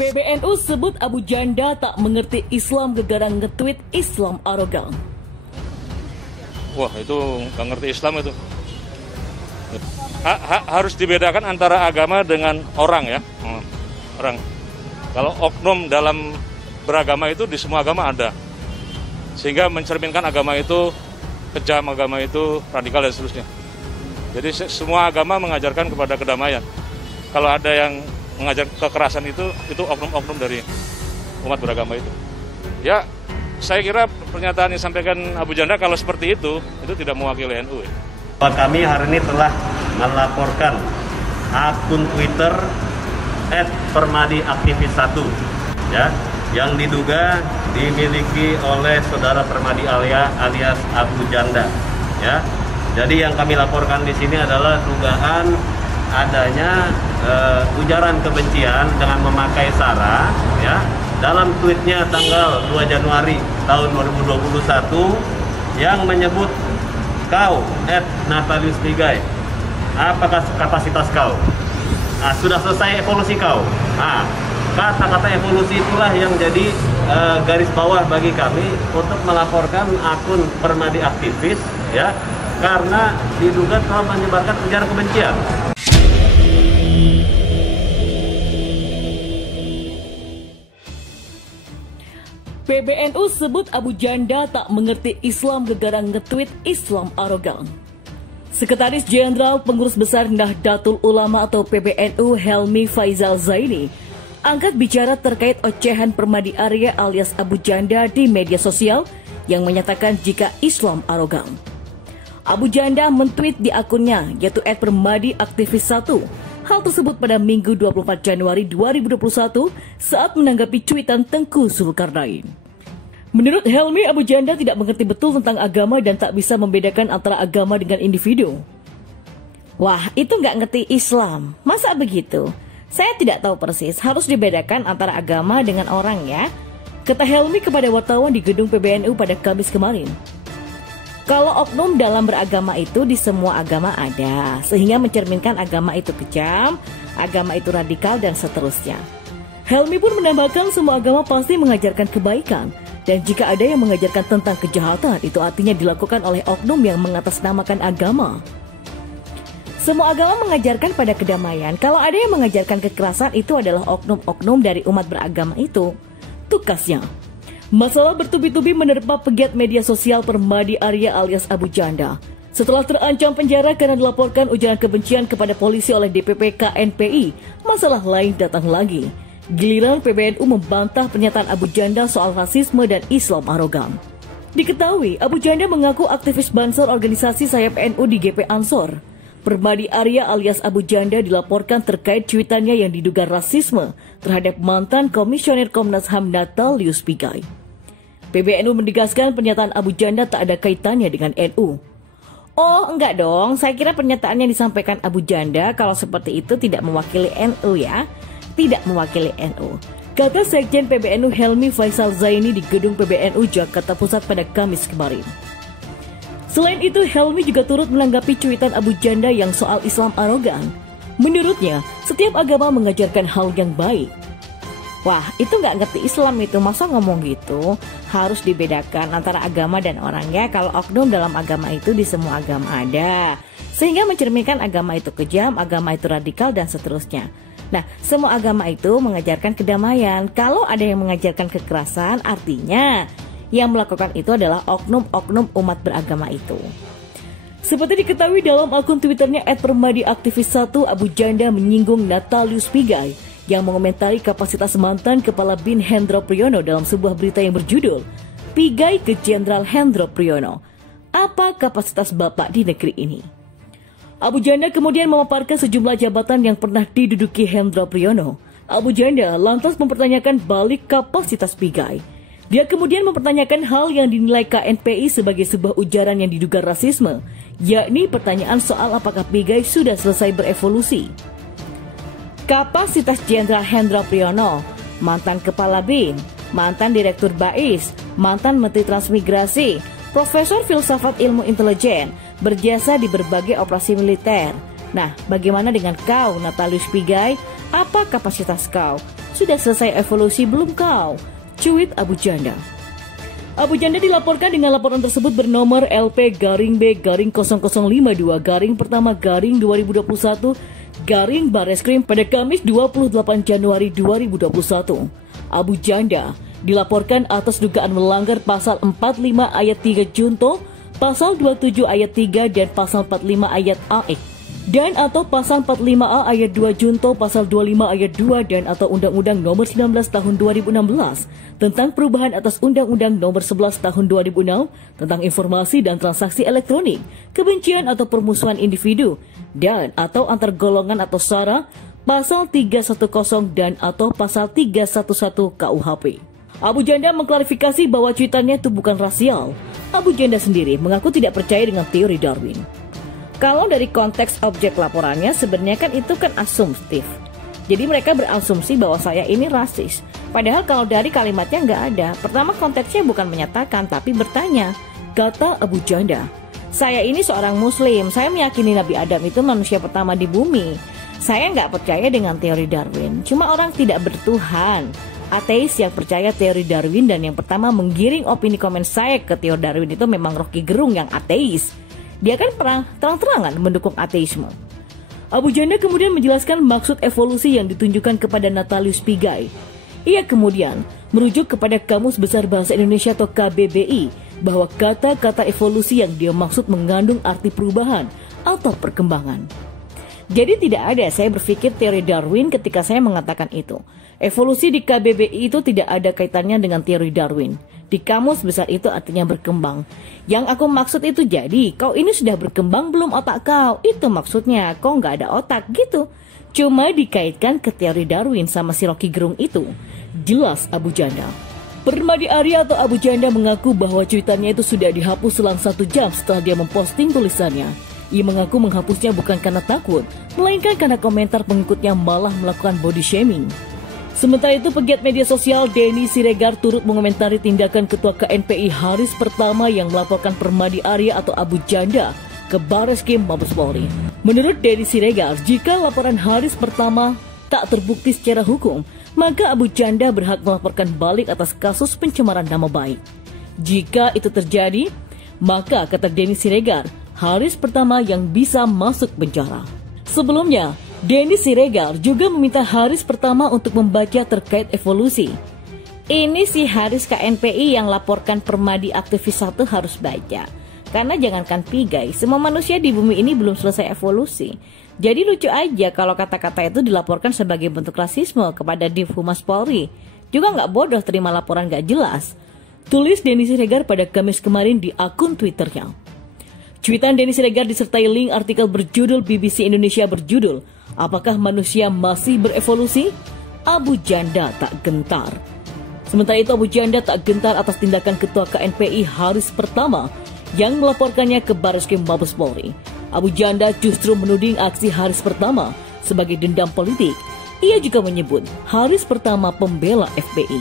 PBNU sebut Abu Janda tak mengerti Islam gara-gara nge-tweet Islam arogan. Wah, itu nggak ngerti Islam itu. Harus dibedakan antara agama dengan orang ya. Orang. Kalau oknum dalam beragama itu di semua agama ada. Sehingga mencerminkan agama itu kejam, agama itu radikal dan seterusnya. Jadi semua agama mengajarkan kepada kedamaian. Kalau ada yang mengajar kekerasan itu oknum-oknum dari umat beragama itu. Ya, saya kira pernyataan yang disampaikan Abu Janda kalau seperti itu tidak mewakili NU. Kami hari ini telah melaporkan akun Twitter @permadiaktivis1 ya, yang diduga dimiliki oleh saudara Permadi alias Abu Janda ya. Jadi yang kami laporkan di sini adalah dugaan adanya ujaran kebencian dengan memakai sara ya dalam tweetnya tanggal 2 Januari tahun 2021 yang menyebut kau @Natalius Pigai, apakah kapasitas kau? Sudah selesai evolusi kau. Kata-kata evolusi itulah yang jadi garis bawah bagi kami untuk melaporkan akun Permadi Aktivis ya, karena diduga telah menyebarkan ujaran kebencian. PBNU sebut Abu Janda tak mengerti Islam gara-gara nge-tweet Islam arogan. Sekretaris Jenderal Pengurus Besar Nahdlatul Ulama atau PBNU Helmi Faizal Zaini angkat bicara terkait ocehan Permadi Arya alias Abu Janda di media sosial yang menyatakan jika Islam arogan. Abu Janda men-tweet di akunnya yaitu @permadiaktivis1. Hal tersebut pada Minggu 24 Januari 2021 saat menanggapi cuitan Tengku Zulkarnain. Menurut Helmi, Abu Janda tidak mengerti betul tentang agama dan tak bisa membedakan antara agama dengan individu. Wah, itu nggak ngerti Islam. Masa begitu? Saya tidak tahu persis, harus dibedakan antara agama dengan orang ya, kata Helmi kepada wartawan di gedung PBNU pada Kamis kemarin. Kalau oknum dalam beragama itu di semua agama ada, sehingga mencerminkan agama itu kejam, agama itu radikal, dan seterusnya. Helmi pun menambahkan semua agama pasti mengajarkan kebaikan, dan jika ada yang mengajarkan tentang kejahatan, itu artinya dilakukan oleh oknum yang mengatasnamakan agama. Semua agama mengajarkan pada kedamaian, kalau ada yang mengajarkan kekerasan itu adalah oknum-oknum dari umat beragama itu. Tukasnya. Masalah bertubi-tubi menerpa pegiat media sosial Permadi Arya alias Abu Janda. Setelah terancam penjara karena dilaporkan ujaran kebencian kepada polisi oleh DPP KNPI, masalah lain datang lagi. Giliran PBNU membantah pernyataan Abu Janda soal rasisme dan Islam arogan. Diketahui, Abu Janda mengaku aktivis Bansor organisasi sayap NU di GP Ansor. Permadi Arya alias Abu Janda dilaporkan terkait cuitannya yang diduga rasisme terhadap mantan Komisioner Komnas HAM Natalius Pigai. PBNU menegaskan pernyataan Abu Janda tak ada kaitannya dengan NU. Oh, enggak dong, saya kira pernyataan yang disampaikan Abu Janda kalau seperti itu tidak mewakili NU ya. Tidak mewakili NU, kata Sekjen PBNU Helmi Faizal Zaini di gedung PBNU Jakarta Pusat pada Kamis kemarin. Selain itu, Helmi juga turut menanggapi cuitan Abu Janda yang soal Islam arogan. Menurutnya, setiap agama mengajarkan hal yang baik. Wah, itu nggak ngerti Islam itu, masa ngomong gitu? Harus dibedakan antara agama dan orang ya. Kalau oknum dalam agama itu di semua agama ada, sehingga mencerminkan agama itu kejam, agama itu radikal, dan seterusnya. Nah, semua agama itu mengajarkan kedamaian. Kalau ada yang mengajarkan kekerasan, artinya yang melakukan itu adalah oknum-oknum umat beragama itu. Seperti diketahui dalam akun Twitternya @permadiaktivis1, Abu Janda menyinggung Natalius Pigai yang mengomentari kapasitas mantan Kepala BIN Hendro Priyono dalam sebuah berita yang berjudul Pigai ke Jenderal Hendro Priyono. Apa kapasitas Bapak di negeri ini? Abu Janda kemudian memaparkan sejumlah jabatan yang pernah diduduki Hendro Priyono. Abu Janda lantas mempertanyakan balik kapasitas Pigai. Dia kemudian mempertanyakan hal yang dinilai KNPI sebagai sebuah ujaran yang diduga rasisme, yakni pertanyaan soal apakah Pigai sudah selesai berevolusi. Kapasitas Jenderal Hendro Priyono, mantan Kepala BIN, mantan Direktur BAIS, mantan Menteri Transmigrasi, Profesor Filsafat Ilmu Intelijen, berjasa di berbagai operasi militer. Nah, bagaimana dengan kau, Natalius Pigai? Apa kapasitas kau? sudah selesai evolusi belum kau? Cuit Abu Janda. Abu Janda dilaporkan dengan laporan tersebut bernomor LP-B-0051-2021 Bareskrim pada Kamis 28 Januari 2021. Abu Janda dilaporkan atas dugaan melanggar pasal 45 ayat 3 Junto, pasal 27 ayat 3 dan pasal 45 ayat AE. Dan atau pasal 45A ayat 2 Junto, pasal 25 ayat 2 dan atau Undang-Undang Nomor 19 Tahun 2016 tentang perubahan atas Undang-Undang Nomor 11 Tahun 2006 tentang informasi dan transaksi elektronik, kebencian atau permusuhan individu dan atau antar golongan atau SARA, pasal 310 dan atau pasal 311 KUHP. Abu Janda mengklarifikasi bahwa cuitannya itu bukan rasial. Abu Janda sendiri mengaku tidak percaya dengan teori Darwin. Kalau dari konteks objek laporannya sebenarnya kan itu kan asumtif. Jadi mereka berasumsi bahwa saya ini rasis. Padahal kalau dari kalimatnya nggak ada. Pertama konteksnya bukan menyatakan tapi bertanya. Kata Abu Janda, saya ini seorang muslim. Saya meyakini Nabi Adam itu manusia pertama di bumi. Saya nggak percaya dengan teori Darwin. Cuma orang tidak bertuhan. Ateis yang percaya teori Darwin dan yang pertama menggiring opini komen saya ke teori Darwin itu memang Rocky Gerung yang ateis. Dia kan terang-terangan mendukung ateisme. Abu Janda kemudian menjelaskan maksud evolusi yang ditunjukkan kepada Natalius Pigai. Ia kemudian merujuk kepada Kamus Besar Bahasa Indonesia atau KBBI bahwa kata-kata evolusi yang dia maksud mengandung arti perubahan atau perkembangan. Jadi tidak ada saya berpikir teori Darwin ketika saya mengatakan itu. Evolusi di KBBI itu tidak ada kaitannya dengan teori Darwin. Di kamus besar itu artinya berkembang. Yang aku maksud itu jadi, kau ini sudah berkembang belum otak kau? Itu maksudnya, kau nggak ada otak gitu. Cuma dikaitkan ke teori Darwin sama si Rocky Gerung itu. Jelas Abu Janda. Permadi Arya atau Abu Janda mengaku bahwa cuitannya itu sudah dihapus selang 1 jam setelah dia memposting tulisannya. Ia mengaku menghapusnya bukan karena takut, melainkan karena komentar pengikutnya malah melakukan body shaming. Sementara itu, pegiat media sosial Denny Siregar turut mengomentari tindakan Ketua KNPI Haris Pertama yang melaporkan Permadi Arya atau Abu Janda ke Bareskrim Mabes Polri. Menurut Denny Siregar, jika laporan Haris Pertama tak terbukti secara hukum, maka Abu Janda berhak melaporkan balik atas kasus pencemaran nama baik. Jika itu terjadi, maka kata Denny Siregar, Haris Pertama yang bisa masuk penjara. Sebelumnya, Denny Siregar juga meminta Haris Pertama untuk membaca terkait evolusi. Ini si Haris KNPI yang laporkan Permadi aktivis 1 harus baca. Karena jangankan Pigai, semua manusia di bumi ini belum selesai evolusi. Jadi lucu aja kalau kata-kata itu dilaporkan sebagai bentuk rasisme kepada Div Humas Polri. Juga nggak bodoh terima laporan nggak jelas. Tulis Denny Siregar pada Kamis kemarin di akun Twitternya. Cuitan Denny Siregar disertai link artikel berjudul BBC Indonesia berjudul Apakah manusia masih berevolusi? Abu Janda tak gentar. Sementara itu Abu Janda tak gentar atas tindakan Ketua KNPI Haris Pertama yang melaporkannya ke Bareskrim Mabes Polri. Abu Janda justru menuding aksi Haris Pertama sebagai dendam politik. Ia juga menyebut Haris Pertama pembela FPI.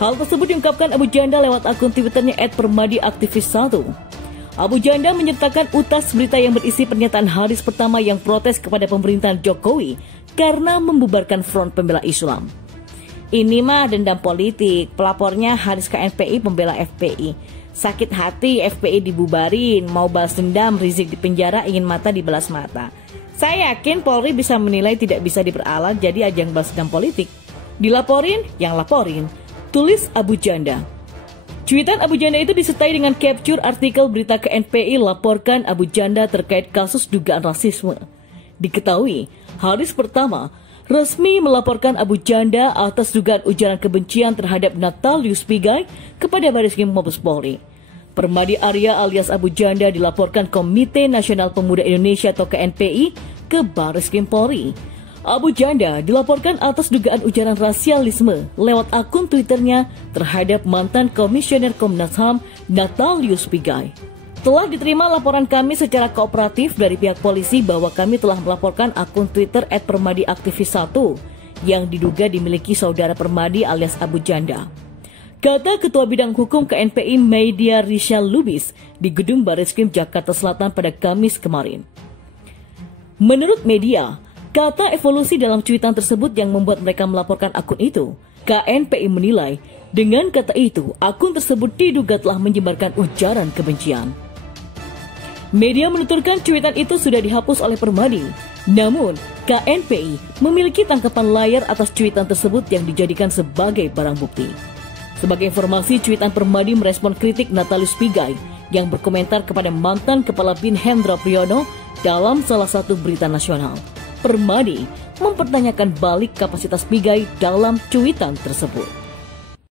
Hal tersebut diungkapkan Abu Janda lewat akun Twitternya @permadiaktivis1. Abu Janda menyertakan utas berita yang berisi pernyataan Haris Pertama yang protes kepada pemerintahan Jokowi karena membubarkan Front Pembela Islam. Ini mah dendam politik, pelapornya Haris KNPI pembela FPI. Sakit hati FPI dibubarin, mau balas dendam, Rizik di penjara, ingin mata dibalas mata. Saya yakin Polri bisa menilai tidak bisa diperalat jadi ajang balas dendam politik. Dilaporin, yang laporin. Tulis Abu Janda. Cuitan Abu Janda itu disertai dengan capture artikel berita KNPI laporkan Abu Janda terkait kasus dugaan rasisme. Diketahui, Haris Pertama resmi melaporkan Abu Janda atas dugaan ujaran kebencian terhadap Natalius Pigai kepada Bareskrim Mabes Polri. Permadi Arya alias Abu Janda dilaporkan Komite Nasional Pemuda Indonesia atau KNPI ke Bareskrim Polri. Abu Janda dilaporkan atas dugaan ujaran rasialisme lewat akun Twitternya terhadap mantan Komisioner Komnas HAM Natalius Pigai. Telah diterima laporan kami secara kooperatif dari pihak polisi bahwa kami telah melaporkan akun Twitter @permadiaktivis1 yang diduga dimiliki saudara Permadi alias Abu Janda. Kata Ketua Bidang Hukum KNPI Media Richard Lubis di Gedung Bareskrim Jakarta Selatan pada Kamis kemarin. Menurut media, kata evolusi dalam cuitan tersebut yang membuat mereka melaporkan akun itu. KNPI menilai, dengan kata itu, akun tersebut diduga telah menyebarkan ujaran kebencian. Media menuturkan cuitan itu sudah dihapus oleh Permadi. Namun, KNPI memiliki tangkapan layar atas cuitan tersebut yang dijadikan sebagai barang bukti. Sebagai informasi, cuitan Permadi merespon kritik Natalius Pigai yang berkomentar kepada mantan Kepala BIN Hendra Priyono dalam salah satu berita nasional. Permadi mempertanyakan balik kapasitas Pigai dalam cuitan tersebut.